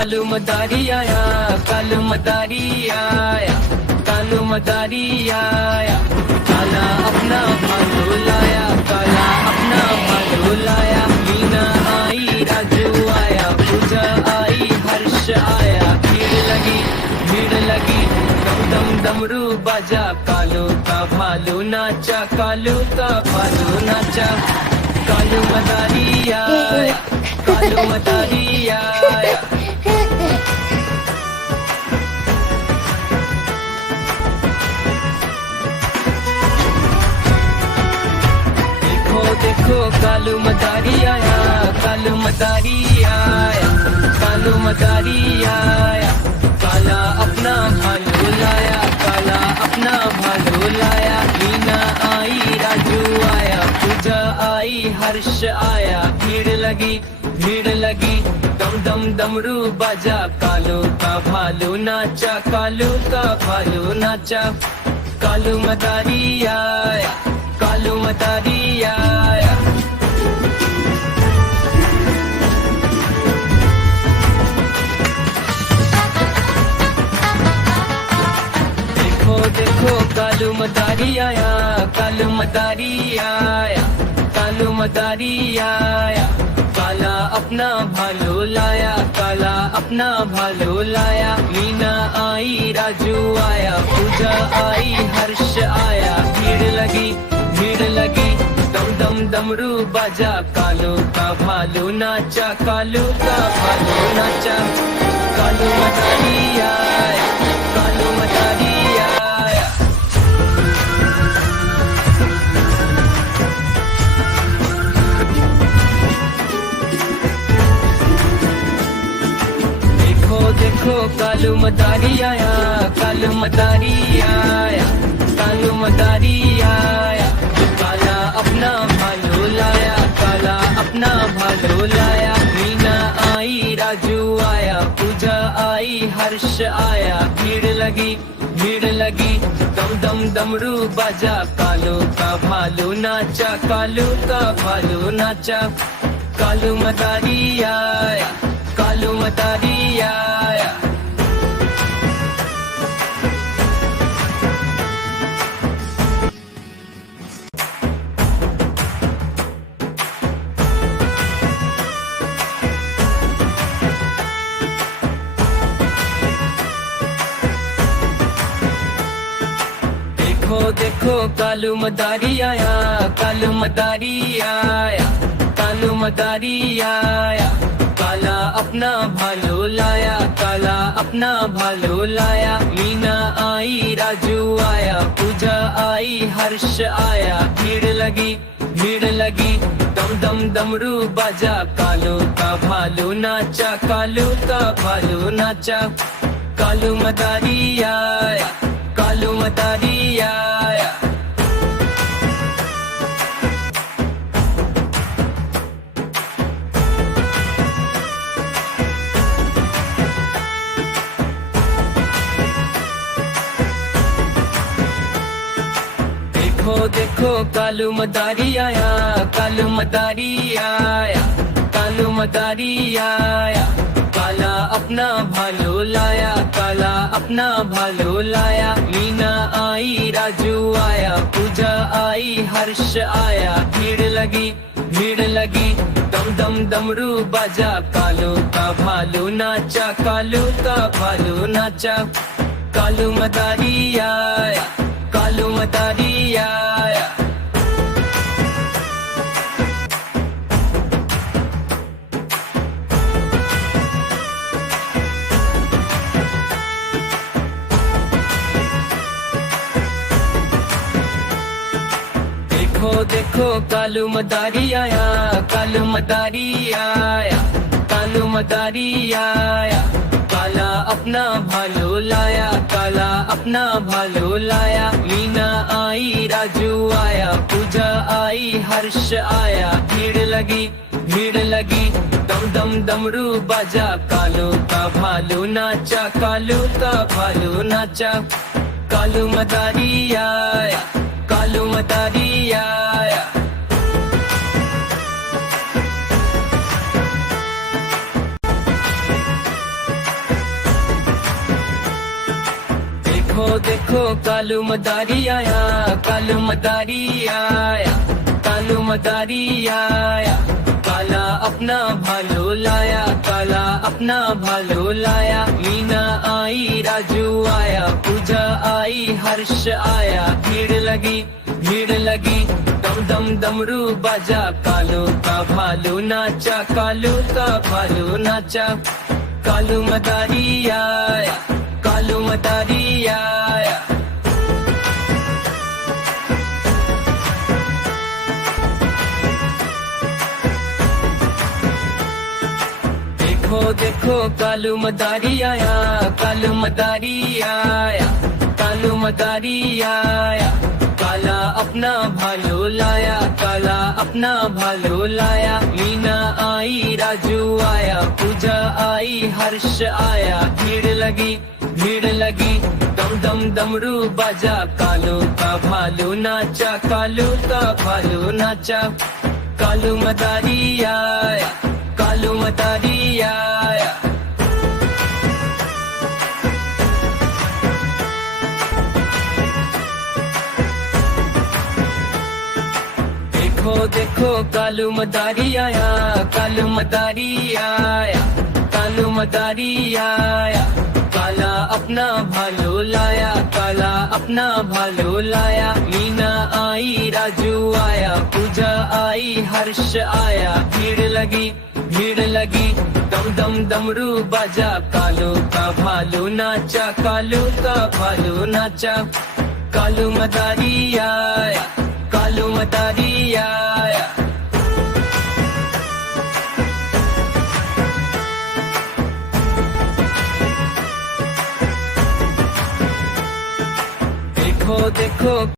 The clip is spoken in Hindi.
कालू मदारी आया, कालू मदारी आया, कालू मदारी आया। काला अपना भालू लाया, काला अपना भालू लाया। मीना आई, राजू आया, पूजा आई, हर्ष आया। भीड़ लगी, भीड़ लगी, दम दम डमरू बाजा। कालू का भालू नाचा, कालू का भालू नाचा। कालू मदारी आया, कालू मदारी आया। देखो देखो कालू मदारी आया, कालू मदारी आया, कालू मदारी आया। काला अपना भालू लाया, काला अपना भालू लाया। मीना आई, राजू आया, पूजा आई, हर्ष आया। भीड़ लगी, भीड़ लगी, दम दम डमरू बाजा। कालू का भालू नाचा, कालू का भालू नाचा। कालू मदारी आया, कालू मदारी आया। देखो देखो कालू मदारी आया, कालू मदारी आया, कालू मदारी आया। काला अपना भालू लाया, काला अपना भालू लाया। मीना आई, राजू आया, पूजा आई, हर्ष आया। भीड़ लगी, भीड़ लगी, दम दम डमरू बाजा। कालू का भालू नाचा, कालू का भालू नाचा। कालू मदारी आया, कालू मदारी आया। देखो देखो कालू मदारी आया, कालू मदारी आया, कालू मदारी आया। काला अपना भालू लाया, काला अपना भालू लाया। मीना आई, राजू आया, पूजा आई, हर्ष आया। भीड़ लगी, भीड़ लगी, दम दम डमरू बाजा। कालू का भालू नाचा, कालू का भालू नाचा। कालू मदारी आया, कालू मदारी आया। देखो देखो कालू मदारी आया, कालू मदारी आया, कालू मदारी आया। काला अपना भालू लाया, काला अपना भालू लाया। मीना आई, राजू आया, पूजा आई, हर्ष आया। भीड़ लगी, भीड़ लगी, दम दम डमरू बाजा। कालू का भालू नाचा, कालू का भालू नाचा। कालू मदारी आया, कालू मदारी आया। देखो देखो कालू मदारी आया, कालू मदारी आया, कालू मदारी आया। काला अपना भालू लाया, काला अपना भालू लाया। मीना आई, राजू आया, पूजा आई, हर्ष आया। भीड़ लगी, भीड़ लगी, दम दम डमरू बाजा। कालू का भालू नाचा, कालू का भालू नाचा। कालू मदारी आया, कालू मदारी आया। देखो देखो कालू मदारी आया, कालू मदारी आया, कालू मदारी आया। काला अपना भालू लाया, काला अपना भालू लाया। मीना आई, राजू आया, पूजा आई, हर्ष आया। भीड़ लगी, भीड़ लगी, दम दम डमरू बाजा। कालू का भालू नाचा, कालू का भालू नाचा। कालू मदारी आया, कालू मदारी आया। देखो कालू मदारी आया, कालू मदारी आया, कालू मदारी आया। काला अपना भालो लाया, काला अपना भालो लाया। मीना आई, राजू आया, पूजा आई, हर्ष आया। भीड़ लगी, भीड़ लगी, दम दम डमरू बाजा। कालू का भालू नाचा, कालू का भालू नाचा। कालू मदारी आया, कालू मदारी आया। देखो देखो कालू मदारी आया, कालू मदारी आया, कालू मदारी आया। काला अपना भालो लाया, काला अपना भालो लाया। मीना आई, राजू आया, पूजा आई, हर्ष आया। भीड़ लगी, भीड़ लगी, दम दम डमरू बाजा। कालू का भालू नाचा, कालू का भालू नाचा। कालू मदारी आया, कालू मदारी आया। देखो देखो कालू मदारी आया, कालू मदारी आया, कालू मदारी आया। काला अपना भालो लाया, काला अपना भालो लाया। मीना आई, राजू आया, पूजा आई, हर्ष आया। भीड़ लगी, भीड़ लगी, दम दम डमरू बाजा। कालू का भालू नाचा, कालू का भालू नाचा। कालू मदारी आया, कालू मदारी आया। देखो देखो